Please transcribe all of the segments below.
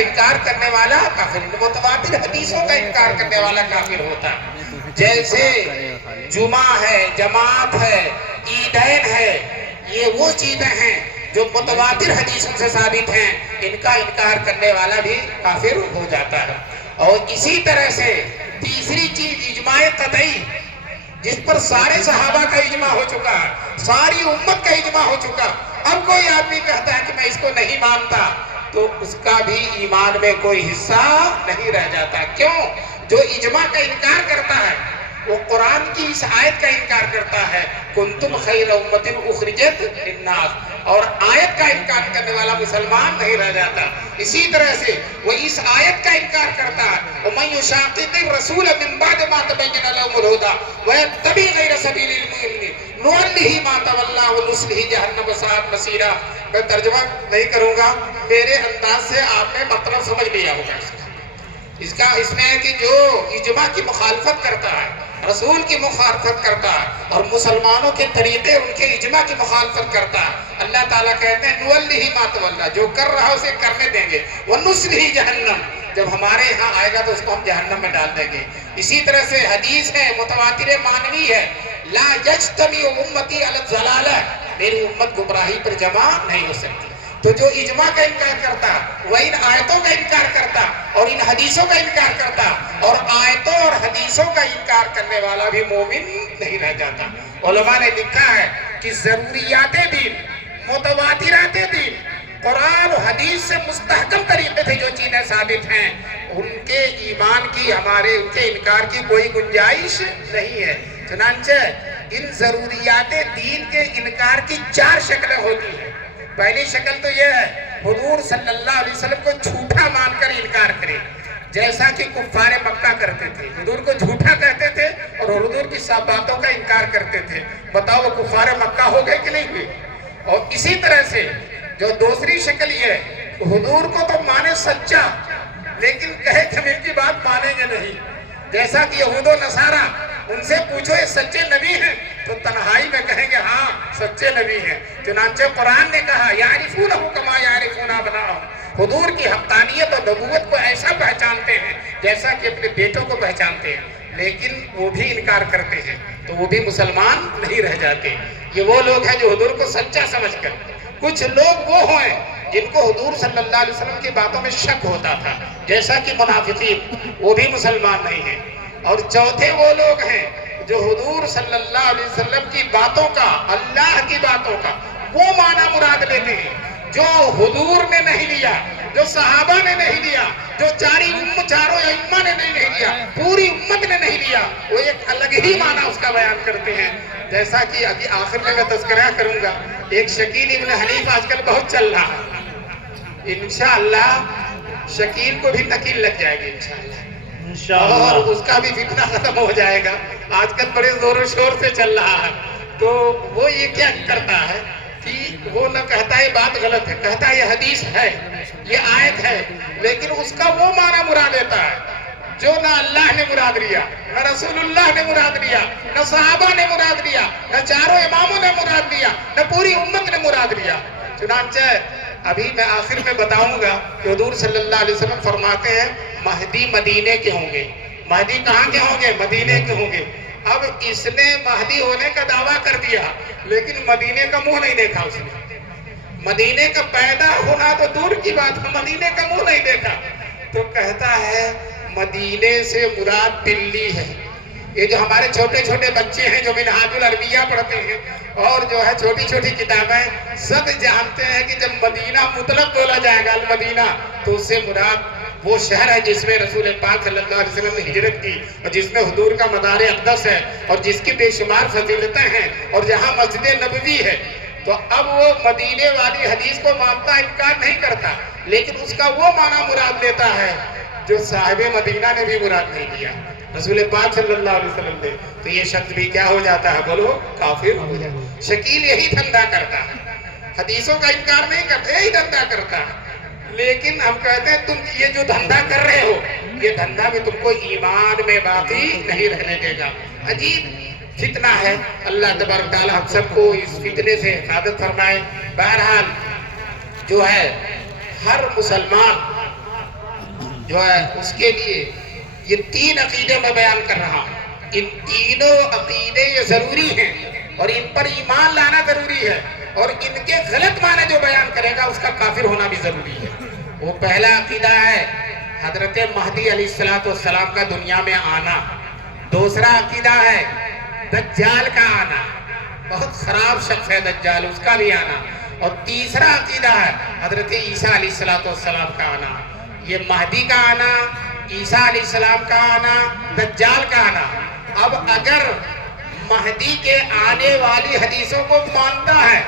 انکار کرنے والا کافر، متواتر حدیثوں کا انکار کرنے والا کافر ہوتا ہے۔ جیسے جمعہ ہے، جماعت ہے، عیدین ہے، یہ وہ چیزیں ہیں جو متواتر حدیثوں سے ثابت ہیں، ان کا انکار کرنے والا بھی کافر ہو جاتا ہے۔ اور اسی طرح سے تیسری چیز اجماع قطعی، جس پر سارے صحابہ کا اجماع ہو چکا ہے، ساری امت کا اجماع ہو چکا، اب کوئی آدمی کہتا ہے کہ میں اس کو نہیں مانتا، تو اس کا بھی ایمان میں کوئی حصہ نہیں رہ جاتا۔ کیوں؟ جو اجماع کا انکار کرتا ہے وہ قرآن کی اس آیت کا انکار کرتا ہے، کنتم خیر امت اخرجت للناس، اور آیت کا انکار کرنے والا مسلمان نہیں رہ جاتا۔ اسی طرح سے وہ اس آیت کا انکار کرتا ہے، وَمَن يُشَاقِقِ الرَّسُولَ مِن بَعْدِ مَا تَبَيَّنَ لَهُ الْهُدَىٰ وَيَتَّبِعْ غَيْرَ سَبِيلِ الْمُؤْمِنِينَ نُوَلِّهِ مَا تَوَلَّىٰ وَنُصْلِهِ جَهَنَّمَ وَسَاءَتْ مَصِيرًا۔ میں ترجمہ نہیں کروں گا، میرے انداز سے آپ نے مطلب سمجھ لیا ہوگا۔ اس میں ہے کہ جو اجماع کی مخالفت کرتا ہے، رسول کی مخالفت کرتا ہے، اور مسلمانوں کے طریقے ان کے اجماع کی مخالفت کرتا ہے، اللہ تعالیٰ کہتے ہیں نُوَلِّهِ مَا تَوَلَّىٰ، جو کر رہا ہے اسے کرنے دیں گے، وَنُصْلِهِ جَهَنَّمَ، جب ہمارے یہاں آئے گا تو اس کو ہم جہنم میں ڈال دیں گے۔ اسی طرح سے حدیث ہے متواتر معنوی ہے، لا یجتمع امتی علی الضلالہ، میری امت گمراہی پر جمع نہیں ہو سکتی۔ تو جو اجماع کا انکار کرتا، وہ ان آیتوں کا انکار کرتا اور ان حدیثوں کا انکار کرتا، اور آیتوں اور حدیثوں کا انکار کرنے والا بھی مومن نہیں رہ جاتا۔ علماء نے لکھا ہے کہ ضروریات دین، متواترات دین، قرآن و حدیث سے مستحکم طریقے سے جو چیزیں ثابت ہیں، ان کے ایمان کی، ہمارے ان کے انکار کی کوئی گنجائش نہیں ہے۔ چنانچہ ان ضروریات دین کے انکار کی 4 شکلیں ہوتی ہیں۔ پہلی شکل تو یہ ہے حضور صلی اللہ علیہ وسلم کو جھوٹا مان کر انکار کرے، جیسا کہ کفار مکہ کرتے تھے، حضور کو جھوٹا کہتے تھے اور حضور کی سب باتوں کا انکار کرتے تھے۔ بتاؤ وہ کفار مکہ ہو گئے کہ نہیں ہوئے؟ اور اسی طرح سے جو دوسری شکل یہ ہے، حضور کو تو مانے سچا، لیکن کہے کہ ہم ان کی بات مانیں گے نہیں، جیسا کہ یہود و نصارہ، ان سے پوچھو یہ سچے نبی ہیں تو تنہائی میں کہیں گے ہاں سچے نبی ہیں۔ چنانچہ قرآن نے کہا یعرفونہ کما یعرفون ابناءہم، حضور کی حقانیت اور نبوت کو ایسا پہچانتے ہیں جیسا کہ اپنے بیٹوں کو پہچانتے ہیں، لیکن وہ بھی انکار کرتے ہیں، تو وہ بھی مسلمان نہیں رہ جاتے۔ یہ وہ لوگ ہیں جو حضور کو سچا سمجھ کر، کچھ لوگ وہ ہیں جن کو حضور صلی اللہ علیہ وسلم کی باتوں میں شک ہوتا تھا، جیسا کہ منافقین، وہ بھی مسلمان نہیں ہیں۔ اور چوتھے وہ لوگ ہیں جو حضور صلی اللہ علیہ وسلم کی باتوں کا، اللہ کی باتوں کا وہ معنی مراد لیتے ہیں جو حضور نے نہیں لیا، جو صحابہ نے نہیں لیا، جو چاروں ائمہ نے نہیں لیا، پوری امت نے نہیں لیا، وہ ایک الگ ہی معنی اس کا بیان کرتے ہیں۔ جیسا کہ ابھی آخر میں تذکرہ کروں گا، ایک شکیل ابن حنیف آج کل بہت چل رہا ہے، انشاءاللہ شکیل کو بھی نکیل لگ جائے گی انشاءاللہ، اور اس کا بھی فتنہ ختم ہو جائے گا۔ آج کل بڑے زور و شور سے چل رہا ہے، تو وہ یہ کیا کرتا ہے کہ وہ نہ کہتا ہے یہ بات غلط ہے، کہتا ہے یہ حدیث ہے، یہ آیت ہے، لیکن اس کا وہ معنی مراد لیتا ہے جو نہ اللہ نے مراد لیا، نہ رسول اللہ نے مراد لیا، نہ صحابہ نے مراد لیا، نہ چاروں اماموں نے مراد لیا، نہ پوری امت نے مراد لیا۔ چنانچہ ابھی میں آخر میں بتاؤں گا کہ حضور صلی اللہ علیہ وسلم فرماتے ہیں مہدی مدینے کے ہوں گے۔ مہدی کہاں کے ہوں گے؟ مدینے کے ہوں گے۔ اب اس نے مہدی ہونے کا دعویٰ کر دیا، لیکن مدینے کا منہ نہیں دیکھا اس نے، مدینے کا پیدا ہونا تو دور کی بات ہے، مدینے کا منہ نہیں دیکھا، تو کہتا ہے مدینے سے مراد دلی ہے۔ یہ جو ہمارے چھوٹے چھوٹے بچے ہیں جو منہاج العربیہ پڑھتے ہیں اور جو ہے چھوٹی چھوٹی کتابیں، سب جانتے ہیں کہ جب مدینہ مطلق بولا جائے گا المدینہ، تو اس سے مراد وہ شہر ہے جس میں رسول پاک صلی اللہ علیہ وسلم نے ہجرت کی، اور جس میں حضور کا مدار اقدس ہے، اور جس کی بے شمار فضیلتیں ہیں، اور جہاں مسجد نبوی ہے۔ تو اب وہ مدینے والی حدیث کو مانتا، انکار نہیں کرتا، لیکن اس کا وہ معنی مراد لیتا ہے جو صاحب مدینہ نے بھی مراد نہیں لیا، رسول پاک صلی اللہ علیہ وسلم نے، تو یہ شخص بھی کیا ہو جاتا ہے؟ بولو کافر ہو جاتا ہے۔ شکیل یہی دھندا کرتا ہے، حدیثوں کا انکار نہیں کرتا، یہی دھندا کرتا ہے، لیکن ہم کہتے ہیں تم یہ جو دھندا کر رہے ہو، یہ دھندا بھی تم کو ایمان میں باقی نہیں رہنے دے گا۔ عجیب فتنہ ہے، اللہ تبارک تعالیٰ ہم سب کو اس فتنے سے حفاظت فرمائے۔ بہرحال جو ہے ہر مسلمان جو ہے اس کے لیے یہ 3 عقیدے میں بیان کر رہا ہوں. ان تینوں عقیدے یہ ضروری ہیں اور ان پر ایمان لانا ضروری ہے، اور ان کے غلط معنی جو بیان کرے گا اس کا کافر ہونا بھی ضروری ہے. وہ پہلا عقیدہ ہے حضرت مہدی علیہ السلام کا دنیا میں آنا. دوسرا عقیدہ ہے دجال کا آنا، بہت خراب شخص ہے دجال، اس کا بھی آنا. اور تیسرا عقیدہ ہے حضرت عیسیٰ علیہ السلام کا آنا. یہ مہدی کا آنا، عیسیٰ علیہ السلام کا آنا، دجال کا آنا. اب اگر مہدی کے آنے والی حدیثوں کو مانتا ہے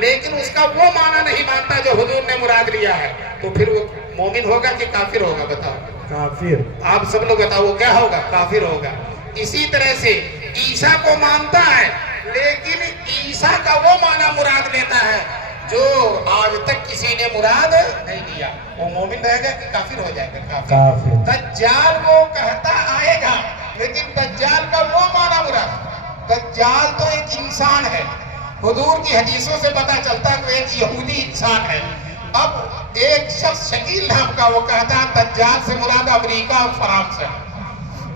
لیکن اس کا وہ معنی نہیں مانتا جو حضور نے مراد لیا ہے، تو پھر وہ مومن ہوگا کہ کافر ہوگا؟ بتاؤ. کافر. آپ سب لوگ بتاؤ وہ کیا ہوگا؟ کافر ہوگا. اسی طرح سے عیسیٰ کو مانتا ہے لیکن عیسیٰ کا وہ معنی مراد لیتا ہے جو آج تک کسی نے مراد نہیں لیا، وہ مومن رہے گا کہ کافر ہو جائے گا؟ کافر. دجال وہ کہتا آئے گا لیکن دجال کا وہ معنی مراد. دجال تو ایک انسان ہے، حضور کی حدیثوں سے پتہ چلتا ہے کہ ایک یہودی انسان ہے. اب ایک شخص شکیل نام کا وہ کہتا ہے دجال سے مراد امریکہ اور فرانس ہے.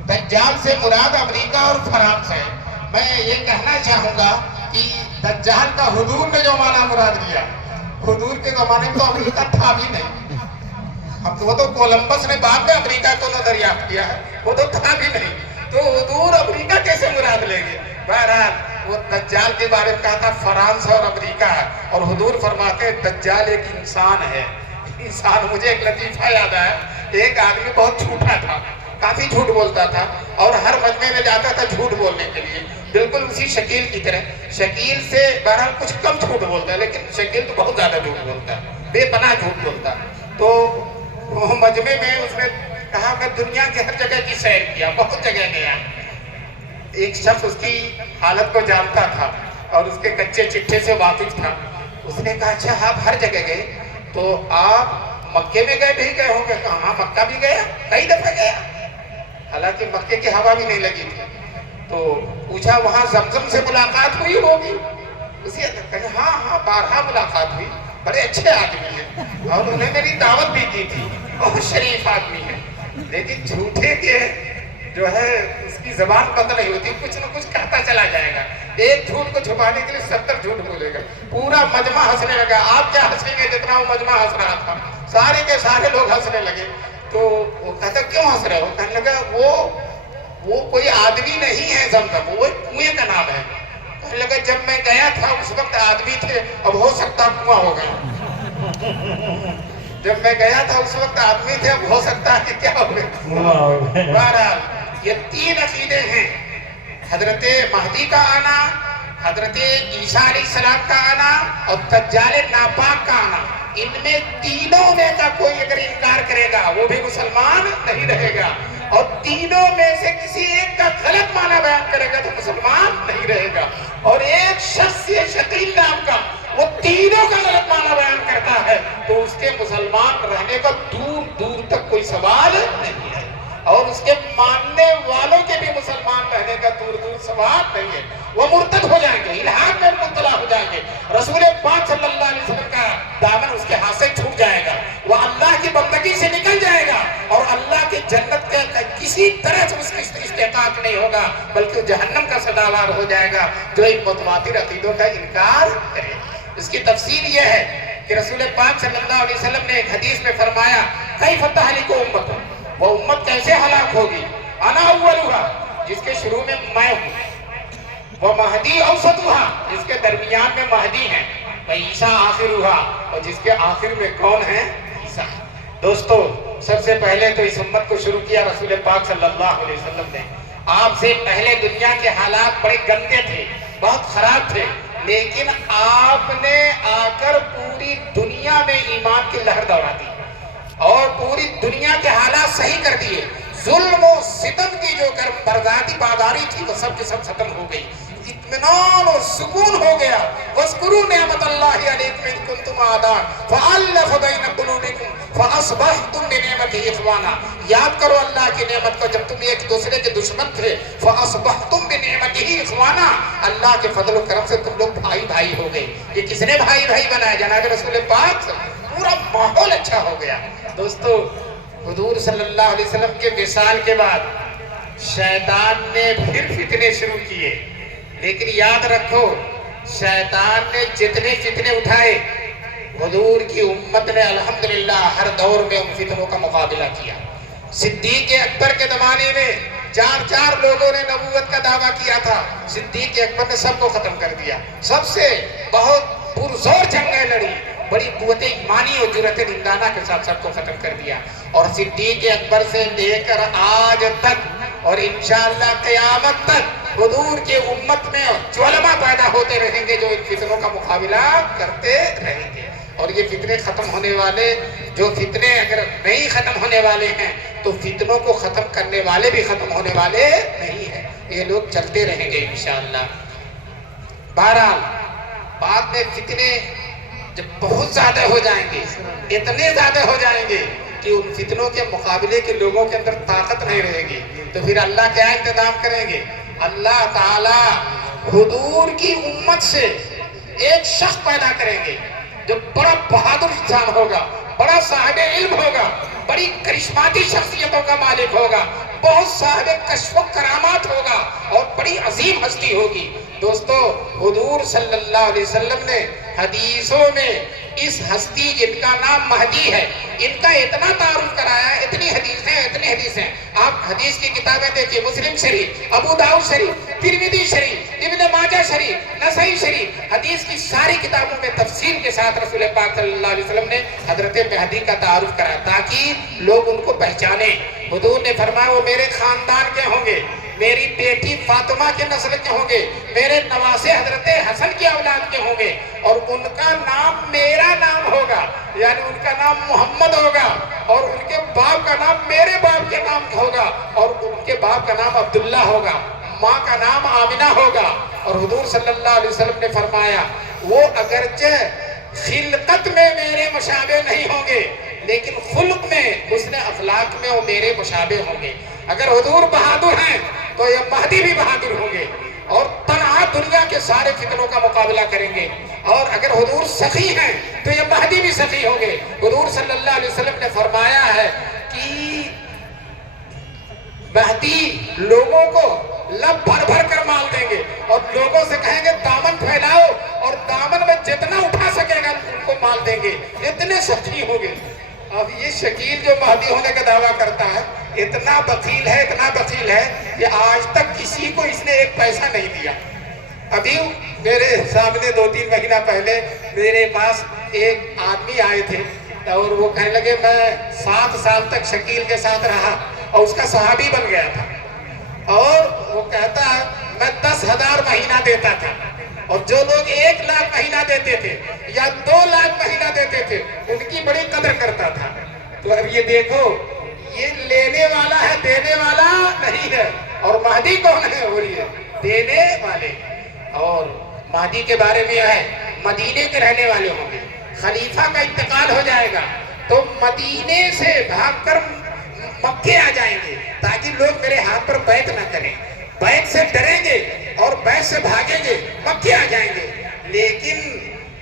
دجال سے مراد امریکہ اور فرانس ہے. میں یہ کہنا چاہوں گا کہ دجال کا حضور نے جو معنی مراد لیا، حضور کے زمانے میں تو امریکہ تھا بھی نہیں. وہ تو کولمبس نے بعد میں امریکہ کو دریافت کیا ہے، وہ تو تھا بھی نہیں. تو حضور امریکہ کیسے مراد لیں گے؟ بہرحال وہ دجال کے بارے میں کہا تھا فرانس اور امریکہ ہے، اور حضور فرماتے ہیں دجال ایک انسان ہے. انسان. مجھے ایک لطیفہ یاد آیا. ایک آدمی بہت جھوٹا تھا، کافی جھوٹ بولتا تھا اور ہر مجمع میں جاتا تھا جھوٹ بولنے کے لیے، بالکل اسی شکیل کی طرح. شکیل سے بہرحال کچھ کم جھوٹ بولتا ہے لیکن شکیل تو بہت زیادہ جھوٹ بولتا ہے، بے پناہ جھوٹ بولتا ہے. تو مجمع میں اس نے کہا میں دنیا کے ہر جگہ کی سیر کیا، بہت جگہ گیا. ایک شخص اس کی حالت کو جانتا تھا اور اس کے کچے چٹھے سے واقف تھا. اس نے کہا اچھا آپ ہر جگہ گئے تو آپ مکے میں گئے بھی گئے ہوں گے؟ کہا ہاں مکہ بھی گیا، کئی دفعہ گیا. حالانکہ مکے کی ہوا بھی نہیں لگی تھی. تو پوچھا وہاں زمزم سے ملاقات ہوئی ہوگی؟ اسی کہا ہاں ہاں بارہا ملاقات ہوئی، بڑے اچھے آدمی ہیں اور انہیں میری دعوت بھی کی تھی، بہت شریف آدمی ہے. لیکن جھوٹے کے جو ہے اس کی زبان بند نہیں ہوتی، کچھ نہ کچھ کہتا چلا جائے گا. ایک جھوٹ کو چھپانے کے لیے 70 جھوٹ بولے گا. پورا مجمع ہنسنے لگا. آپ کیا ہنسیں گے جتنا وہ مجمع ہنس رہا تھا، سارے کے سارے لوگ ہنسنے لگے. تو وہ کہتا کیوں ہنس رہے ہو؟ کہنے لگا وہ کوئی آدمی نہیں ہے زمزم، وہ ایک کنویں کا نام ہے. کہنے لگا جب میں گیا تھا اس وقت آدمی تھے، اب ہو سکتا کنواں ہو گیا. جب میں گیا تھا اس وقت آدمی تھے، اب ہو سکتا ہے کہ کیا ہو گیا. بہرحال یہ 3 عقیدے ہیں، حضرت مہدی کا آنا، حضرت عیسیٰ علیہ السلام کا آنا اور دجال ناپاک کا آنا. ان میں تینوں میں کا کوئی اگر انکار کرے گا وہ بھی مسلمان نہیں رہے گا، اور تینوں میں سے کسی ایک کا غلط معنی بیان کرے گا تو مسلمان نہیں رہے گا. اور ایک شخص یہ شکیل نام کا وہ تینوں کا غلط معنی بیان کرتا ہے تو اس کے مسلمان رہنے کا دور دور تک کوئی سوال نہیں ہے، اور اس کے ماننے والوں کے بھی مسلمان رہنے کا دور دور سوال نہیں ہے. وہ مرتد ہو جائیں گے، الحاد میں مبتلا ہو جائیں گے. رسول پاک صلی اللہ علیہ وسلم کا دامن اس کے ہاتھ سے چھوٹ جائے گا، وہ اللہ کی بندگی سے نکل جائے گا اور اللہ کی جنت کا کسی طرح سے اس کی استحقاق نہیں ہوگا بلکہ جہنم کا سزاوار ہو جائے گا جو ان متواتر عقیدوں کا انکار کرے. اس کی تفسیر یہ ہے کہ رسول پاک صلی اللہ علیہ وسلم نے ایک حدیث میں فرمایا کیف تہلک امت، وہ امت کیسے ہلاک ہوگی؟ انا اولھا، جس کے شروع میں میں ہوں، وہ مہدی اوسطھا، جس کے درمیان میں مہدی ہیں، وہ عیسیٰ آخرھا، اور جس کے آخر میں کون ہیں؟ عیسیٰ. دوستو سب سے پہلے تو اس امت کو شروع کیا رسول پاک صلی اللہ علیہ وسلم نے. آپ سے پہلے دنیا کے حالات بڑے گندے تھے، بہت خراب تھے، لیکن آپ نے آ کر پوری دنیا میں ایمان کی لہر دوڑا دی اور پوری دنیا کے حالات صحیح کر دیے. ظلم و ستم کی جو برداتی پاداری تھی وہ سب کے سب ختم ہو گئی، اطمینان اور سکون ہو گیا. وَاذْكُرُوا نِعْمَتَ اللَّهِ عَلَيْكُمْ إِذْ كُنْتُمْ أَعْدَاءً فَأَلَّفَ بَيْنَ قُلُوبِكُمْ فَأَصْبَحْتُمْ بِنِعْمَتِهِ إِخْوَانًا. یاد کرو اللہ کی نعمت کو جب تم ایک دوسرے کے دشمن تھے. فَأَصْبَحْتُمْ بِنِعْمَتِهِ إِخْوَانًا، اللہ کے فضل و کرم سے تم لوگ بھائی بھائی ہو گئے. یہ کس نے بھائی بھائی بنایا؟ جناب رسول پاک. پورا ماحول اچھا ہو گیا. دوستو حضور صلی اللہ علیہ وسلم کے وصال کے بعد شیطان نے پھر فتنے شروع کیے، لیکن یاد رکھو شیطان نے جتنے فتنے اٹھائے حضور کی امت نے الحمدللہ ہر دور میں ان فتنوں کا مقابلہ کیا۔ صدیق اکبر کے زمانے میں چار لوگوں نے نبوت کا دعویٰ کیا تھا، صدیق اکبر نے سب کو ختم کر دیا، سب سے بہت پرزور جنگیں لڑی، بڑی قوت ایمانی اور جرأت رندانہ کے ساتھ سب کو ختم کر دیا۔ اور صدیق اکبر سے لے کر آج تک اور انشاءاللہ قیامت تک حضور کے امت میں جو علماء پیدا ہوتے رہیں گے جو ان فتنوں کا مقابلہ کرتے رہیں گے۔ اور یہ فتنے ختم ہونے والے، جو فتنے اگر نہیں ختم ہونے والے ہیں تو فتنوں کو ختم کرنے والے بھی ختم ہونے والے نہیں ہیں، یہ لوگ چلتے رہیں گے انشاءاللہ۔ بہرحال بعد میں فتنے جب بہت زیادہ ہو جائیں گے، اتنے زیادہ ہو جائیں گے کہ ان فتنوں کے مقابلے کے لوگوں کے اندر طاقت نہیں رہے گی، تو پھر اللہ کیا انتظام کریں گے؟ اللہ تعالی حضور کی امت سے ایک شخص پیدا کریں گے جو بڑا بہادر انسان ہوگا، بڑا صاحب علم ہوگا، بڑی کرشماتی شخصیتوں کا مالک ہوگا، بہت صاحب کشف و کرامات ہوگا اور بڑی عظیم ہستی ہوگی۔ دوستو حضور صلی اللہ علیہ وسلم نے حدیثوں میں اس ہستی جن کا نام مہدی ہے ان کا اتنا تعارف کرایا ہے، اتنی حدیثیں آپ حدیث کی کتابیں دیکھیں، مسلم شریف، ابو داؤد شریف، ترمذی شریف، ابن ماجہ شریف، نسائی شریف، حدیث کی ساری کتابوں میں تفصیل کے ساتھ رسول پاک صلی اللہ علیہ وسلم نے حضرت مہدی کا تعارف کرایا تاکہ لوگ ان کو پہچانیں۔ حضور نے فرمایا وہ میرے خاندان کے ہوں گے، میری بیٹی فاطمہ کے نسل کے ہوں گے، میرے نواسے حضرت حسن کی اولاد کے ہوں گے، اور ان کا نام میرا نام ہوگا، یعنی ان کا نام محمد ہوگا، اور ان کے باپ کا نام میرے باپ کے نام ہوگا، اور ان کے باپ کا نام عبداللہ ہوگا، ماں کا نام آمنہ ہوگا۔ اور حضور صلی اللہ علیہ وسلم نے فرمایا وہ اگرچہ خلقت میں میرے مشابہ نہیں ہوں گے لیکن خلق میں، حسن اخلاق میں وہ میرے مشابہ ہوں گے۔ اگر حضور بہادر ہیں تو یہ مہدی بھی بہادر ہوں گے اور تنہا دنیا کے سارے فتنوں کا مقابلہ کریں گے، اور اگر حضور سخی ہیں تو یہ مہدی بھی سخی ہوں گے۔ حضور صلی اللہ علیہ وسلم نے فرمایا ہے کہ مہدی لوگوں کو لب بھر بھر کر مال دیں گے اور لوگوں سے کہیں گے دامن پھیلاؤ، اور دامن میں جتنا اٹھا سکے گا ان کو مال دیں گے، اتنے سخی ہوں گے۔ اب یہ شکیل جو مہدی ہونے کا دعویٰ کرتا ہے اتنا بخیل ہے کہ آج تک کسی کو اس نے ایک پیسہ نہیں دیا۔ ابھی میرے سامنے 2-3 مہینہ پہلے میرے پاس ایک آدمی آئے تھے اور وہ کہنے لگے میں 7 سال تک شکیل کے ساتھ رہا اور اس کا صحابی بن گیا تھا، اور وہ کہتا ہے میں 10,000 مہینہ دیتا تھا، اور جو لوگ 1 لاکھ مہینہ دیتے تھے یا 2 لاکھ مہینہ دیتے تھے ان کی بڑی قدر کرتا تھا۔ تو اب یہ دیکھو یہ لینے والا ہے، دینے والا نہیں ہے، اور مہدی کون ہے؟ وہ یہ دینے والے۔ اور مہدی کے بارے میں ہے مدینے کے رہنے والے ہوں گے، خلیفہ کا انتقال ہو جائے گا تو مدینے سے بھاگ کر مکے آ جائیں گے تاکہ لوگ میرے ہاتھ پر بیعت نہ کریں، بیعت سے ڈریں گے اور بیعت سے بھاگیں گے، مکے آ جائیں گے۔ لیکن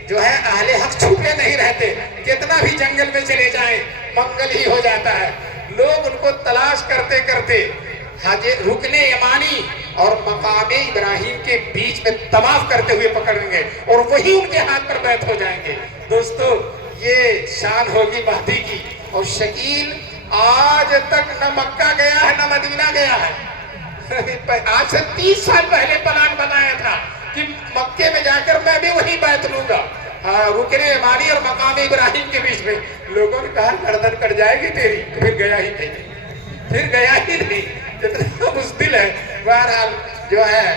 جو ہے اہل حق چھپے نہیں رہتے، کتنا بھی جنگل میں چلے جائیں منگل ہی ہو جاتا ہے، لوگ ان کو تلاش کرتے کرتے رکن یمانی اور مقام ابراہیم کے بیچ میں طواف کرتے ہوئے پکڑیں گے اور وہی ان کے ہاتھ پر بیعت ہو جائیں گے۔ دوستو یہ شان ہوگی مہدی کی۔ اور شکیل آج تک نہ مکہ گیا ہے نہ مدینہ گیا ہے، آج سے 30 سال پہلے پلان بنایا تھا کہ مکے میں جا کر میں بھی وہی بیعت لوں گا، رکن یمانی اور مقام ابراہیم کے بیچ میں۔ لوگوں نے کہا گردن کٹ جائے گی تیری، پھر گیا ہی نہیں، اتنا مشکل ہے۔ بہرحال جو ہے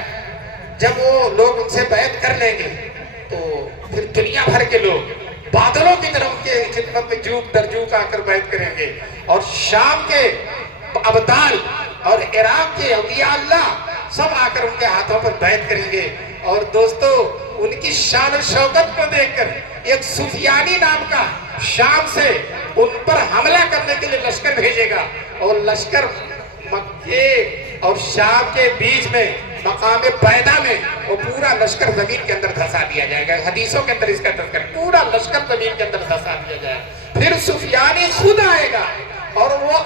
جب وہ لوگ ان سے بیعت کر لیں گے تو پھر دنیا بھر کے لوگ بادلوں کی طرح ان کے خدمت میں جھوک در جھوک آ کر بیعت کریں گے، اور شام کے ابدال اور عراق کے اولیاء اللہ سب آ کر ان کے ہاتھوں پر بیعت کریں گے۔ اور دوستو ان کی شان و شوکت کو دیکھ کر ایک سفیانی نام کا شام سے ان پر حملہ کرنے کے لیے لشکر بھیجے گا، اور لشکر مکے اور شام کے بیچ میں مقام بیدا میں وہ پورا لشکر زمین کے اندر دھسا دیا جائے گا۔ حدیثوں کے اندر اس کا تذکرہ، پورا لشکر زمین کے اندر دھسا دیا جائے گا۔ پھر سفیانی خود آئے گا اور وہ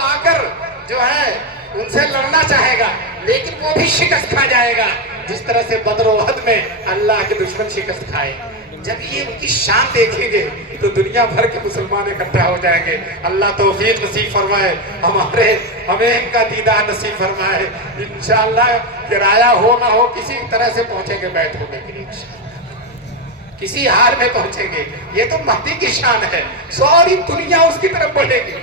لیکن وہ بھی شکست کھا جائے گا جس طرح سے بدر و احد میں اللہ کے دشمن شکست کھائے۔ جب یہ ان کی شان دیکھیں گے تو دنیا بھر کے مسلمان اکٹھا ہو جائیں گے۔ اللہ توفیق نصیب فرمائے، ہمیں ان کا دیدار نصیب فرمائے۔ انشاءاللہ کرایہ ہو نہ ہو کسی طرح سے پہنچیں گے بیت ہونے کے لیے، کسی حال میں پہنچیں گے۔ یہ تو مہدی کی شان ہے، ساری دنیا اس کی طرف بڑھے گی۔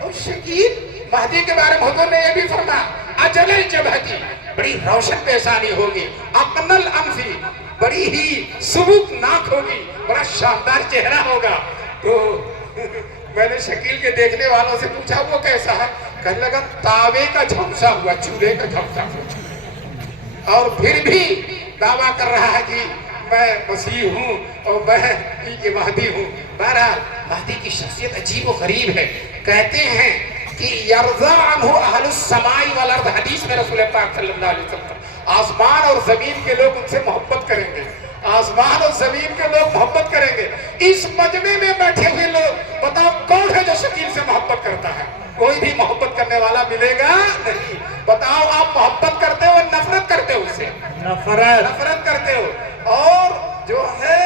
اور شکیل مہدی کے بارے میں حضور نے یہ بھی فرمایا، اجل الجبہتی، بڑی روشن پیشانی ہوگی، اقن الانفی، بڑی ہی سبک ناک ہوگی، بڑا شاندار چہرہ ہوگا۔ تو میں نے شکیل کے دیکھنے والوں سے پوچھا وہ کیسا ہے؟ کہنے لگا تاوے کا جھمسا ہوا، چولہے کا جھمسا ہوا، اور پھر بھی دعویٰ کر رہا ہے کہ میں مسیح ہوں اور میں یہ مہدی ہوں۔ بہرحال مہدی کی شخصیت عجیب و غریب ہے۔ کہتے ہیں کہ یرضا عنہ اہل السماء والارض، حدیث میں رسول پاک صلی اللہ علیہ وسلم، آسمان اور زمین کے لوگ ان سے محبت کریں گے، آسمان اور زمین کے لوگ محبت کریں گے۔ اس مجمع میں بیٹھے ہوئے لوگ بتاؤ کون ہے جو شکیل سے محبت کرتا ہے؟ کوئی بھی محبت کرنے والا ملے گا نہیں۔ بتاؤ آپ محبت کرتے ہو نفرت کرتے ہو؟ اس سے نفرت کرتے ہو۔ اور جو ہے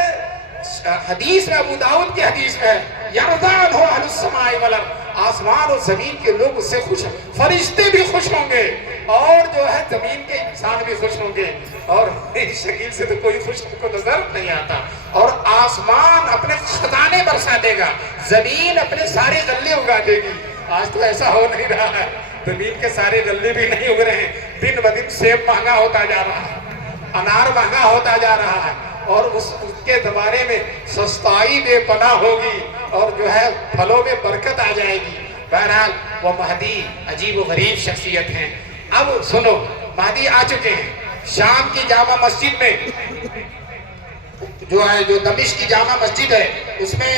حدیث میں، ابو داؤد کی حدیث میں، یرضا عنہ اہل السماء والارض، آسمان اور زمین کے لوگ اس سے خوش ہیں، فرشتے بھی خوش ہوں گے اور جو ہے زمین کے انسان بھی خوش ہوں گے۔ اور شکیل سے تو کوئی خوش کو نظر نہیں آتا۔ اور آسمان اپنے خزانے برسا دے گا، زمین اپنے سارے غلے اگا دے گی۔ آج تو ایسا ہو نہیں رہا ہے، زمین کے سارے غلے بھی نہیں اگ رہے ہیں، دن بدن سیب مہنگا ہوتا جا رہا ہے، انار مہنگا ہوتا جا رہا ہے، اور اس کے زمانے میں سستائی بے پناہ ہوگی اور جو ہے پھلوں میں برکت آ جائے گی۔ بہرحال وہ مہدی عجیب و غریب شخصیت ہیں۔ اب سنو، مہدی آ چکے ہیں، شام کی جامع مسجد میں جو دمشق کی جامع مسجد ہے اس میں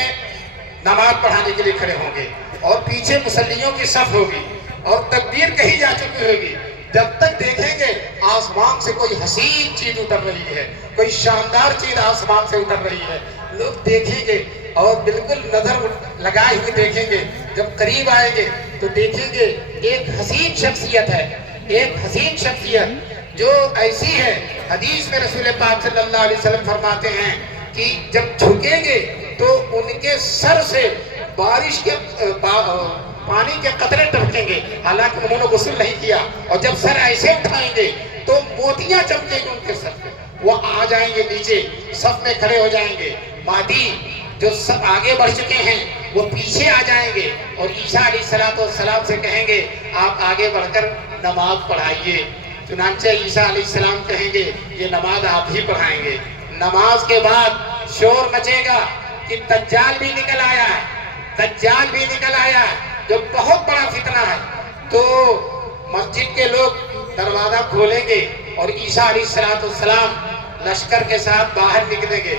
نماز پڑھانے کے لیے کھڑے ہوں گے، اور پیچھے مصلیوں کی صف ہوگی اور تکبیر کہی جا چکی ہوگی۔ جب تک دیکھیں گے آسمان سے کوئی حسین چیز اتر رہی ہے، کوئی شاندار چیز آسمان سے اتر رہی ہے، لوگ دیکھیں گے اور بالکل نظر لگائے ہوئے دیکھیں گے۔ جب قریب آئیں گے تو دیکھیں گے ایک حسین شخصیت ہے، ایک حسین شخصیت جو ایسی ہے، حدیث میں رسول پاک صلی اللہ علیہ وسلم فرماتے ہیں کہ جب جھکیں گے تو ان کے سر سے بارش کے پانی کے قطرے ٹپکیں گے، حالانکہ انہوں نے غسل نہیں کیا، اور جب سر ایسے اٹھائیں گے تو موتیاں چمکیں گی ان کے سر پہ، وہ آ جائیں گے نیچے، صف میں کھڑے ہو جائیں گے۔ مہدی جو سب آگے بڑھ چکے ہیں وہ پیچھے آ جائیں گے اور عیسیٰ علیہ السلام سے کہیں گے آپ آگے بڑھ کر نماز پڑھائیے۔ چنانچہ عیسیٰ علیہ السلام کہیں گے یہ نماز آپ ہی پڑھائیں گے۔ نماز کے بعد شور مچے گا کہ دجال بھی نکل آیا ہے، دجال بھی نکل آیا ہے، جو بہت بڑا فتنہ ہے۔ تو مسجد کے لوگ دروازہ کھولیں گے اور عیسیٰ علیہ السلام لشکر کے ساتھ باہر نکلیں گے۔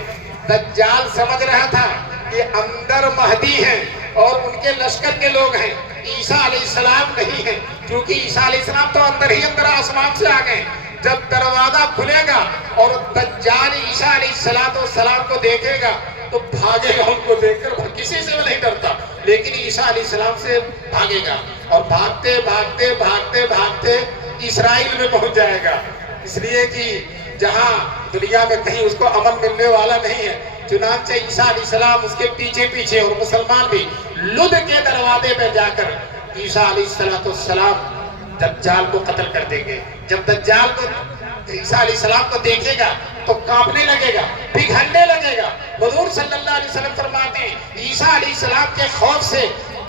دجال سمجھ رہا تھا کہ اندر مہدی ہیں اور ان کے لشکر کے لوگ ہیں، عیسیٰ علیہ السلام نہیں ہیں، کیونکہ عیسیٰ علیہ السلام تو اندر ہی اندر آسمان سے آ گئے۔ جب دروازہ کھلے گا اور دجال عیسیٰ علیہ السلام کو دیکھے گا تو بھاگے گا، ان کو دیکھ کر کسی سے وہ نہیں ڈرتا، لیکن عیسیٰ علیہ السلام سے بھاگے گا، اور بھاگتے بھاگتے بھاگتے بھاگتے اسرائیل میں پہنچ جائے گا۔ اس لیے کہ جہاں دنیا میں کہیں اس کو امن ملنے والا نہیں ہے، چنانچہ عیسیٰ علیہ السلام اس کے پیچھے پیچھے، اور مسلمان بھی لد کے دروازے پہ جا کر عیسیٰ علیہ السلام دجال کو قتل کر دیں گے۔ جب دجال کو عیسیٰ علیہ السلام کو دیکھے گا تو کانپنے لگے گا، پگھلنے لگے گا۔ حضور صلی اللہ علیہ وسلم فرماتے ہیں عیسیٰ علیہ السلام کے خوف سے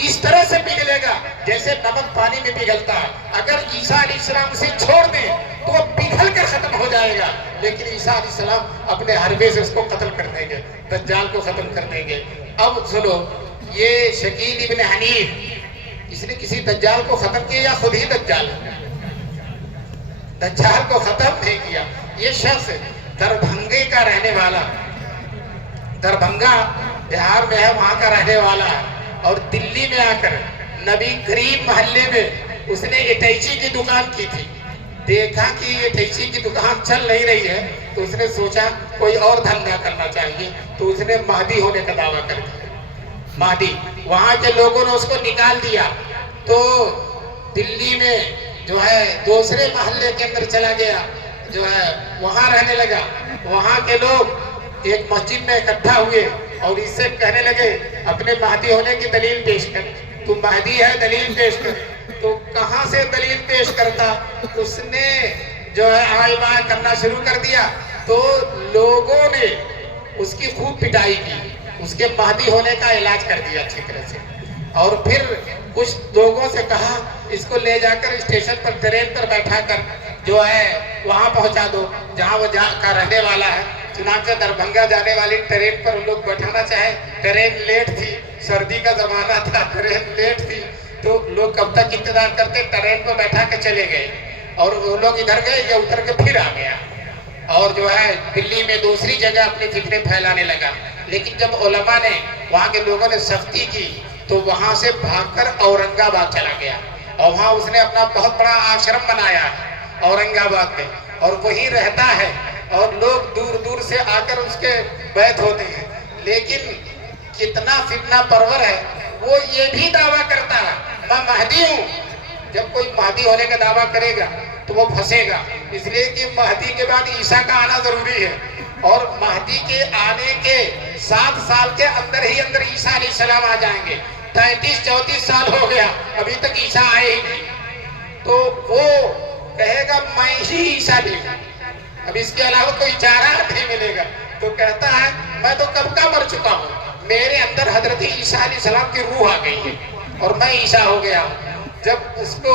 اس طرح سے پگھلے گا جیسے نمک پانی میں پگھلتا ہے۔ اگر عیسیٰ علیہ السلام اسے چھوڑ دیں تو وہ پگھل کر ختم ہو جائے گا، لیکن عیسیٰ علیہ السلام اپنے حربے سے اس کو قتل کر دیں گے، دجال کو ختم کر دیں گے۔ اب سنو، یہ شکیل ابن حنیف، اس نے کسی دجال کو ختم کیا یا خود ہی دجال کو ختم نہیں کیا؟ یہ شخص دربھنگے کا رہنے والا، دربھنگا بہار میں ہے، وہاں کا رہنے والا ہے، اور دلی میں آ کر نبی کریم محلے میں اس نے اٹیچی کی دکان کی تھی۔ دیکھا کہ اٹیچی کی دکان چل نہیں رہی ہے تو اس نے سوچا کوئی اور دھندا کرنا چاہیے، تو اس نے مہدی ہونے کا دعویٰ کر دیا۔ مہدی، وہاں کے لوگوں نے اس کو نکال دیا، تو دلی میں جو ہے دوسرے محلے کے اندر چلا گیا، جو ہے وہاں رہنے لگا. وہاں کے لوگ ایک مسجد میں اکٹھا ہوئے اور اس سے کہنے لگے اپنے مہدی ہونے کی دلیل پیش کر. تو مہدی ہے، دلیل پیش کر. تو کہاں سے دلیل پیش کرتا؟ اس نے جو ہے آئے بائیں کرنا شروع کر دیا. تو لوگوں نے اس کی خوب پٹائی کی، اس کے مہدی ہونے کا علاج کر دیا اچھی طرح سے. اور پھر کچھ لوگوں سے کہا اس کو لے جا کر اسٹیشن پر ٹرین پر بیٹھا کر جو ہے وہاں پہنچا دو جہاں وہ کا رہنے والا ہے. چنانچہ دربھنگہ جانے والی ٹرین پر ان لوگ بیٹھانا چاہے. ٹرین لیٹ تھی، سردی کا زمانہ تھا، ٹرین لیٹ تھی. تو لوگ کب تک انتظار کرتے، ٹرین پر بیٹھا کے چلے گئے. اور وہ لوگ ادھر گئے، یہ اتر کے پھر آ گیا. اور جو ہے دلی میں دوسری جگہ اپنی فکریں پھیلانے لگا. لیکن جب علماء نے، وہاں کے لوگوں نے سختی کی تو وہاں سے بھاگ کر اورنگ آباد چلا گیا. اور وہاں اس نے اپنا بہت بڑا آشرم بنایا ہے اورنگ آباد میں، اور وہیں رہتا ہے. اور لوگ دور دور سے آ کر اس کے بیعت ہوتے ہیں. لیکن کتنا فتنہ پرور ہے، وہ یہ بھی دعویٰ کرتا ہے میں مہدی ہوں. جب کوئی مہدی ہونے کا دعویٰ کرے گا تو وہ پھنسے گا، اس لیے کہ مہدی کے بعد عیسیٰ کا آنا ضروری ہے. اور مہدی کے آنے کے 7 سال کے اندر ہی اندر عیسیٰ علیہ السلام آ جائیں گے. 33-34 سال ہو گیا، ابھی تک عیسیٰ آئے ہی نہیں. تو وہ کہے گا میں ہی عیسیٰ بھی ہوں، اب اس کے علاوہ کوئی چارہ نہیں ملے گا. تو کہتا ہے میں تو کب کا مر چکا ہوں، میرے اندر حضرت عیسیٰ علیہ السلام کی روح آ گئی ہے اور میں عیسیٰ ہو گیا ہوں. جب اس کو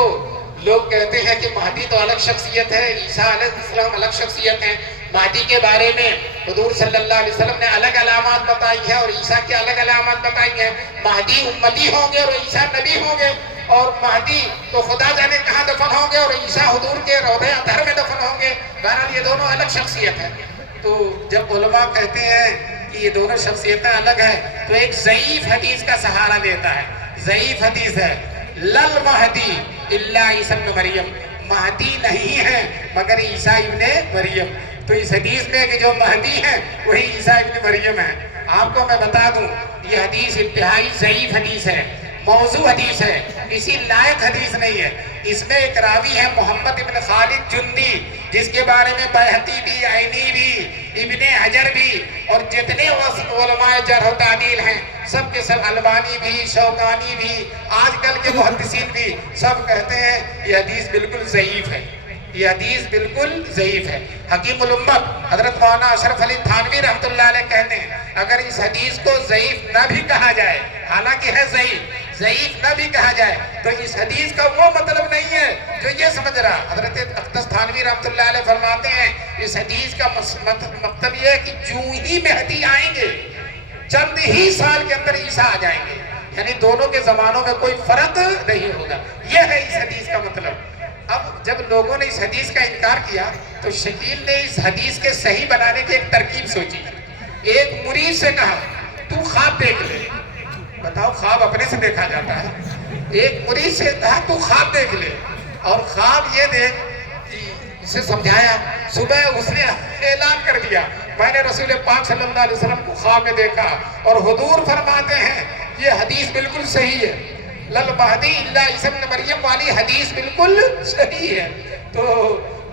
لوگ کہتے ہیں کہ مہدی تو الگ شخصیت ہے، عیسیٰ علیہ السلام الگ شخصیت ہیں، مہدی کے بارے میں حضور صلی اللہ علیہ وسلم نے الگ علامات بتائی ہیں اور عیسیٰ کی الگ علامات بتائی ہیں. مہدی امتی ہوں گے اور عیسیٰ نبی ہوں گے، اور مہدی تو خدا جانے کہاں دفن ہوں گے اور عیسیٰ حضور کے روضہ اطہر میں دفن ہوں گے. بہرحال یہ دونوں الگ شخصیت ہیں. تو جب علماء کہتے ہیں کہ یہ دونوں شخصیتیں الگ ہیں تو ایک ضعیف حدیث کا سہارا لیتا ہے. ضعیف حدیث ہے لل مہدی الا عیسی ابن مریم، مہدی نہیں ہے مگر عیسیٰ ابن مریم. تو اس حدیث میں کہ جو مہدی ہے وہی عیسیٰ ابن مریم ہے. آپ کو میں بتا دوں یہ حدیث انتہائی ضعیف حدیث ہے، موضوع حدیث ہے، کسی لائق حدیث نہیں ہے. اس میں ایک راوی ہے محمد ابن خالد جندی، جس کے بارے میں بیہقی بھی، عینی بھی، ابن حجر بھی اور جتنے علماء جرح و تعدیل ہیں سب کے سب، البانی بھی، شوکانی بھی، آج کل کے محدثین بھی سب کہتے ہیں یہ حدیث بالکل ضعیف ہے، یہ حدیث بالکل ضعیف ہے. حکیم الامت حضرت مولانا اشرف علی تھانوی رحمۃ اللہ علیہ کہتے ہیں اگر اس حدیث کو ضعیف نہ بھی کہا جائے، حالانکہ ہے ضعیف نہ بھی کہا جائے تو اس حدیث کا وہ مطلب نہیں ہے جو یہ سمجھ رہا. حضرت اقدس تھانوی رحمۃ اللہ علیہ فرماتے ہیں اس حدیث کا مطلب یہ ہے کہ جو ہی مہدی آئیں گے چند ہی سال کے اندر عیسیٰ آ جائیں گے، یعنی دونوں کے زمانوں میں کوئی فرق نہیں ہوگا. یہ ہے اس حدیث کا مطلب. اب جب لوگوں نے اس حدیث کا انکار کیا تو شکیل نے اس حدیث کے صحیح بنانے کی ایک ترکیب سوچی. ایک مرید سے کہا تو خواب دیکھ لے. بتاؤ خواب اپنے سے دیکھا جاتا ہے. ایک مرید سے کہا تو خواب دیکھ لے اور خواب یہ دیکھ، اسے سمجھایا. صبح اس نے اعلان کر دیا میں نے رسول پاک صلی اللہ علیہ وسلم کو خواب میں دیکھا اور حضور فرماتے ہیں یہ حدیث بالکل صحیح ہے، لل مہدی الا عیسی ابن مریم والی حدیث بالکل صحیح ہے. تو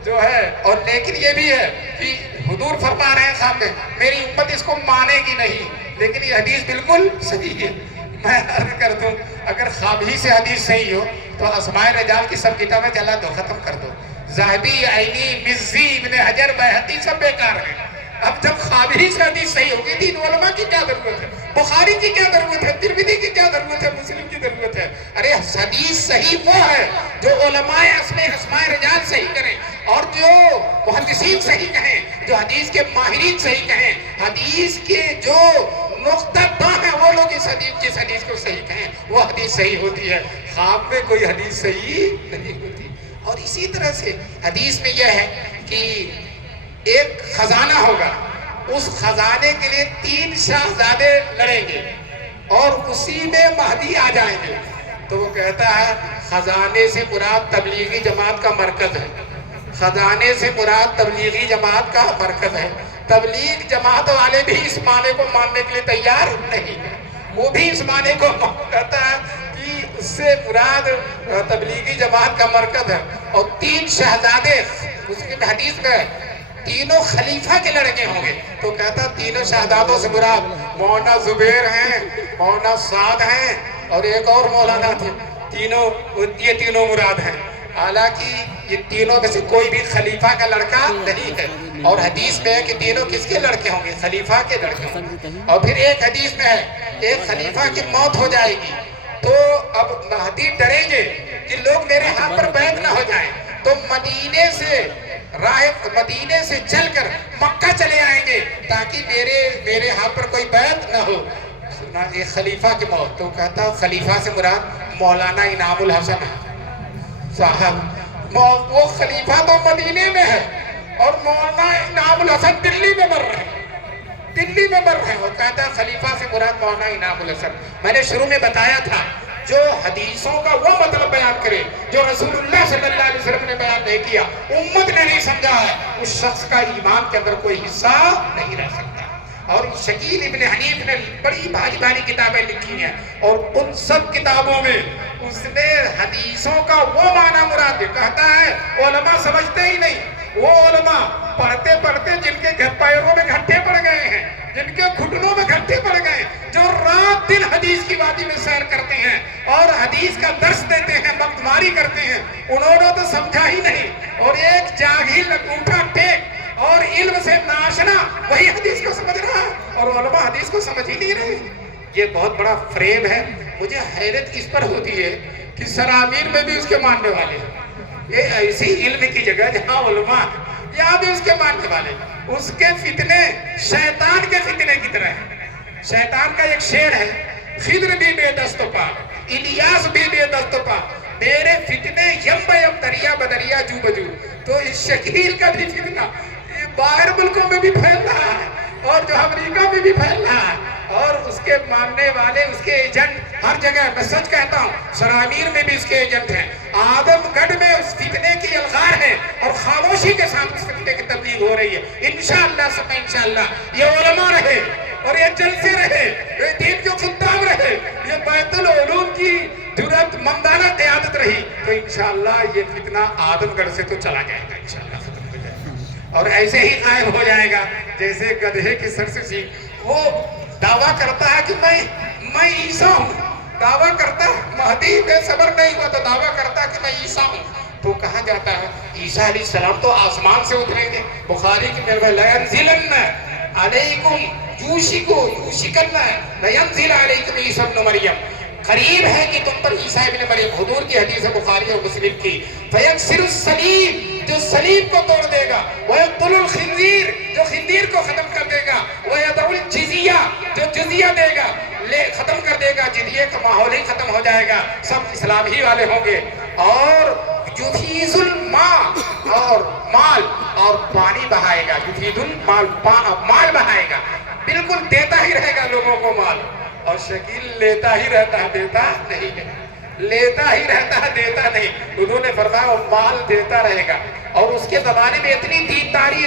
جو ہے اور لیکن یہ بھی ہے کہ حضور فرما رہے ہیں خواب میں میری امت اس کو مانے گی نہیں، لیکن یہ حدیث بالکل صحیح ہے. میں عرض کر دوں اگر خواب ہی سے حدیث صحیح ہو تو اسماء رجال کی سب کتابیں جلا دو، ختم کر دو. ذہبی، عینی، مزی، ابن حجر، بیہقی سب بیکار ہیں. اب جب خواب ہی سے حدیث صحیح ہوگی دین علماء کی کیا ضرورت ہے، بخاری کی کیا ضرورت ہے، ترمذی کی کیا ضرورت ہے، مسلم کی ضرورت ہے. ارے حدیث صحیح وہ ہے جو علماء اسماء رجال صحیح کریں اور جو محدثین صحیح کہیں، جو حدیث کے ماہرین صحیح کہیں. حدیث کے جو نقطہ داں ہیں وہ لوگ جس حدیث کو صحیح کہیں وہ حدیث صحیح ہوتی ہے. خواب میں کوئی حدیث صحیح نہیں ہوتی. اور اسی طرح سے حدیث میں یہ ہے کہ ایک خزانہ ہوگا، اس خزانے کے لیے 3 شاہزادے لڑیں گے اور اسی میں مہدی آ جائیں گے. تو وہ کہتا ہے خزانے سے مراد تبلیغی جماعت کا مرکز ہے، خزانے سے مراد تبلیغی جماعت کا مرکز ہے. تبلیغ جماعت والے بھی اس معنی کو ماننے کے لیے تیار نہیں ہے. وہ بھی اس معنی کو کہتا ہے کہ اس سے مراد تبلیغی جماعت کا مرکز ہے. اور 3 شہزادے اس کی حدیث میں تینوں خلیفہ کے لڑکے ہوں گے. تو کہتا تینوں شہزادوں سے مراد مولانا زبیر ہیں, مولانا سعد ہیں اور ایک اور مولانا تھے. یہ تینوں مراد ہیں. حالانکہ یہ تینوں میں سے کوئی بھی خلیفہ کا لڑکا نہیں ہے. اور حدیث میں ہے کہ تینوں کس کے لڑکے ہوں گے؟ خلیفہ کے لڑکے ہوں گے. اور پھر ایک حدیث میں ہے ایک خلیفہ کی موت ہو جائے گی تو اب مہدی ڈریں گے کہ لوگ میرے ہاتھ پر بیعت نہ ہو جائیں, تو مدینے سے چل کر مکہ چلے آئیں گے تاکہ میرے ہاتھ پر کوئی بیعت نہ ہو. سنا یہ خلیفہ کی موت. تو کہتا خلیفہ سے مراد مولانا انعام الحسن ہے صاحب. وہ خلیفہ تو مدینے میں ہے اور مولانا انعام الحسن دلی میں مر رہے ہیں, دلی میں مر رہے ہیں. وہ کہتا ہے خلیفہ سے مراد مولانا انعام الحسن. میں نے شروع میں بتایا تھا جو حدیثوں کا وہ مطلب بیان کرے جو رسول اللہ صلی اللہ علیہ وسلم نے بیان نہیں کیا, امت نے نہیں سمجھا ہے, اس شخص کا ایمان کے اندر کوئی حصہ نہیں رہ سکتا. اور شکیل ابن حنیف نے بڑی بھاری بھاری کتابیں لکھی ہیں اور ان سب کتابوں میں اس نے حدیثوں کا وہ معنی مراد کہتا ہے علماء سمجھتے ہی نہیں. وہ علماء پڑھتے پڑھتے جن کے پیروں میں گھٹے پڑ گئے ہیں, جن کے گھٹنوں میں گھٹے پڑ گئے, جو رات دن حدیث کی وادی میں سیر کرتے ہیں اور حدیث کا درس دیتے ہیں, بختماری کرتے ہیں, انہوں نے تو سمجھا ہی نہیں. اور ایک جاہل انگوٹھا ٹیک اور علم سے ناشنا وہی حدیث کو سمجھ رہا ہے اور علماء حدیث کو سمجھ ہی نہیں رہے. یہ بہت بڑا فریب ہے. مجھے حیرت اس پر ہوتی ہے کہ سرامیر میں بھی اس کے ماننے والے ہیں. یہ ایسی علم کی جگہ جہاں علماء, یہاں بھی اس کے ماننے والے. اس کے فتنے شیطان کے فتنے کی طرح ہیں. شیطان کا ایک شعر ہے, خضر بھی بے دست و پا, الیاس بھی بے دست و پا, میرے فتنے یم بیم دریا بدریا جو بجو. تو اس شکیل کا بھی فتنہ باہر ملکوں میں بھی پھیل رہا ہے اور جو امریکہ میں بھی پھیل رہا ہے, اور اس کے ماننے والے, اس کے ایجنٹ ہر جگہ. میں سچ کہتا ہوں سرامیر میں بھی اس کے ایجنٹ ہیں, آدم گڑھ میں اس فتنے کی الغار ہے اور خاموشی کے ساتھ اس فتنے کی تبلیغ ہو رہی ہے. انشاءاللہ سب انشاءاللہ یہ علماء رہے اور یہ جلسے رہے, یہ دین کے خطاب رہے, یہ بیت العلوم کی جرأت مندانہ قیادت رہی, تو انشاءاللہ یہ فتنہ آدم گڑھ سے تو چلا جائے گا, انشاءاللہ ختم ہو جائے گا اور ایسے ہی غائب ہو جائے گا جیسے گدھے کی سر سے سینگ. وہ دعویٰ کرتا ہے کہ میں عیسیٰ ہوں, دعویٰ کرتا ہے مہدی بے صبر نہیں ہوا تو دعویٰ کرتا ہے کہ میں عیسیٰ ہوں. تو کہا جاتا ہے عیسیٰ علیہ السلام تو آسمان سے اتریں گے. بخاری کی میں لَيَنزِلَنَّ عَلَيْكُمْ يُوشِكَنَّ لَيَنزِلَ عَلَيْكُمْ عِيسَىٰ ابْنُ مَرْيَمَ. قریب ہے کہ تم پر عیسیٰ ابن مریم. حضور کی حدیث ہے بخاری اور مسلم کی, فَيَكْسِرُ الصَّلِيبَ, جو صلیب کو توڑ دے گا, وَيَقْتُلُ الْخِنزِيرَ, جو خنزیر کو ختم کر دے گا, وَيَدَعُ الْجِزْيَةَ, جو جزیہ دے گا ختم کر دے گا. جزیے کا ماحول ہی ختم ہو جائے گا, سب اسلام ہی والے ہوں گے. اور یفیض الماء, اور مال اور پانی بہائے گا. یفیض المال, مال بہائے گا, بالکل دیتا ہی رہے گا لوگوں کو مال. اور شکیل لیتا ہی رہتا ہے, دیتا نہیں ہے, لیتا ہی رہتا ہے, دیتا نہیں. انہوں نے فرمایا وہ مال دیتا رہے گا اور اس کے زمانے میں اتنی دینداری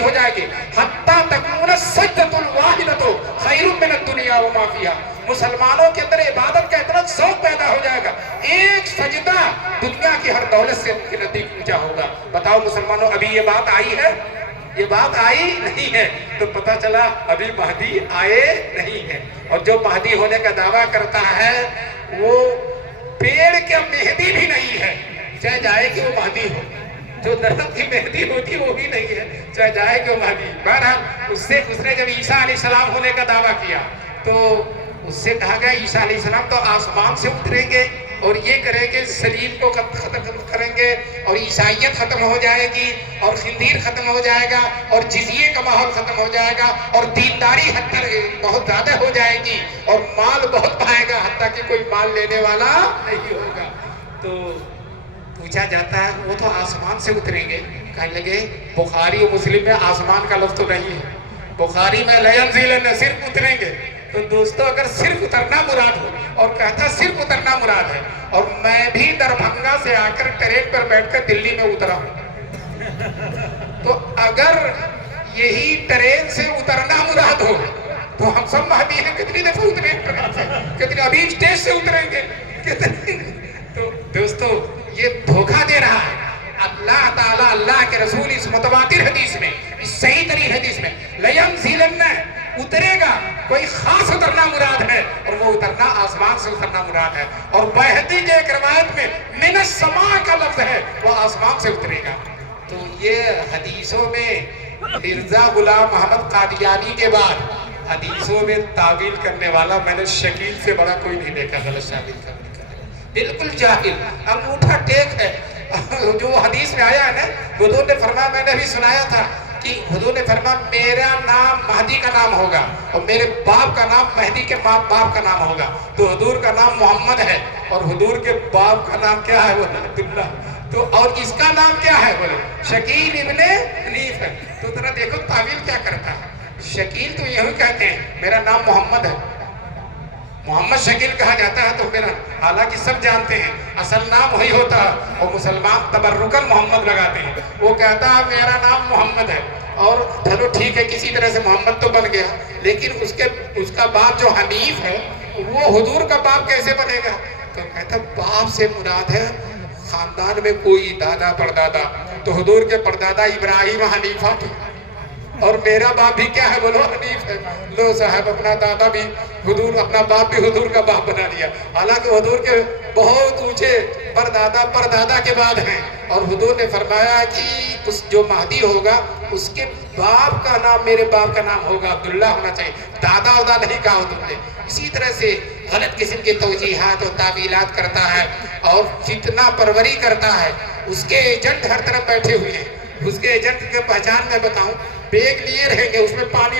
ہو جائے گی, حتیٰ تکون السجدۃ الواحدۃ خیر من الدنیا وما فیہا. مسلمانوں کے اندر عبادت کا اتنا ذوق پیدا ہو جائے گا, ایک سجدہ دنیا کی ہر دولت سے ان کے نزدیک اونچا ہوگا. بتاؤ مسلمانوں, ابھی یہ بات آئی ہے؟ یہ بات آئی نہیں ہے. تو پتہ چلا ابھی مہدی آئے نہیں ہے. اور جو مہدی ہونے کا دعویٰ کرتا ہے وہ پیڑ کے مہدی بھی نہیں ہے, چاہے جائے کہ وہ مہدی ہو. جو درخت کی مہدی ہوتی وہ بھی نہیں ہے, چاہے جائے کہ وہ مہدی. بہرحال اس نے جب عیسیٰ علیہ السلام ہونے کا دعویٰ کیا تو اس سے کہا گیا عیسیٰ علیہ السلام تو آسمان سے اتریں گے اور یہ کریں گے, صلیب کو ختم کریں گے اور عیسائیت ختم ہو جائے گی اور خنزیر ختم ہو جائے گا اور جزیے کا ماحول ختم ہو جائے گا اور دینداری بہت زیادہ ہو جائے گی اور مال بہت پائے گا, حتیٰ کہ کوئی مال لینے والا نہیں ہوگا. تو پوچھا جاتا ہے وہ تو آسمان سے اتریں گے. کہنے لگے بخاری و مسلم میں آسمان کا لفظ تو نہیں ہے, بخاری میں لَيَنزِلَنَّ, صرف اتریں گے. تو دوستو اگر صرف اترنا مراد ہو, اور کہتا صرف اترنا مراد ہے, اور میں بھی دربھنگا سے آ کر ٹرین پر بیٹھ کر دلی میں اترا ہوں, تو اگر یہی ٹرین سے اترنا مراد ہو تو ہم سب مہدی ہیں، کتنی دفعہ اترے ہیں ٹرین سے، کتنی ابھی اسٹیج سے اتریں گے کتنی. تو دوستو یہ دھوکہ دے رہا ہے اللہ تعالیٰ. اللہ کے رسول اس متواتر حدیث میں، اس صحیح ترین حدیث میں لَيَنْزِلَنَّ اترے گا، کوئی خاص اترنا مراد ہے، اور وہ اترنا آسمان سے اترنا مراد ہے. اور بیہقی کے ایک روایت میں من السماء کا لفظ ہے، وہ آسمان سے اترے گا. تو یہ حدیثوں میں مرزا غلام محمد قادیانی کے بعد حدیثوں میں تعویل کرنے والا میں نے شکیل سے بڑا کوئی نہیں دیکھا. غلط ثابت کرنے کا بالکل جاہل انگوٹھا ٹیک ہے. جو حدیث میں آیا ہے نا، حضور نے فرمایا، میں نے بھی سنایا تھا کہ حضور نے فرمایا میرا نام مہدی کا نام ہوگا اور میرے باپ کا نام مہدی کے باپ کا نام ہوگا. تو حضور کا نام محمد ہے اور حضور کے باپ کا نام کیا ہے؟ وہ عبداللہ. تو اور اس کا نام کیا ہے؟ بولے شکیل ابن حنیف ہے. تو ذرا دیکھو تعویل کیا کرتا ہے. شکیل تو یہی کہتے ہیں میرا نام محمد ہے، محمد شکیل کہا جاتا ہے. تو میرا حالانکہ سب جانتے ہیں اصل نام وہی ہوتا ہے، اور مسلمان تبرکاً محمد لگاتے ہیں. وہ کہتا ہے میرا نام محمد ہے، اور چلو ٹھیک ہے کسی طرح سے محمد تو بن گیا، لیکن اس کا باپ جو حنیف ہے وہ حضور کا باپ کیسے بنے گا؟ تو کہتا باپ سے مراد ہے خاندان میں کوئی دادا پردادا. تو حضور کے پردادا ابراہیم حنیفہ تھے، اور میرا باپ بھی کیا ہے؟ بولو حنیف ہے. لو صاحب اپنا دادا بھی حضور، اپنا باپ بھی حضور کا باپ بنا دیا. حالانکہ حضور کے بہت اونچے پردادا کے بعد ہیں. اور حضور نے فرمایا کہ اس جو مہدی ہوگا اس کے باپ کا نام میرے باپ کا نام ہوگا عبداللہ ہونا چاہیے، دادا ادا نہیں کہا حضور نے. اسی طرح سے غلط قسم کے توجیحات اور تعویلات کرتا ہے اور فتنہ پروری کرتا ہے. اس کے ایجنٹ ہر طرف بیٹھے ہوئے ہیں. اس کے ایجنٹ کی پہچان میں بتاؤں، بیگ لیے رہیں گے، اس میں پانی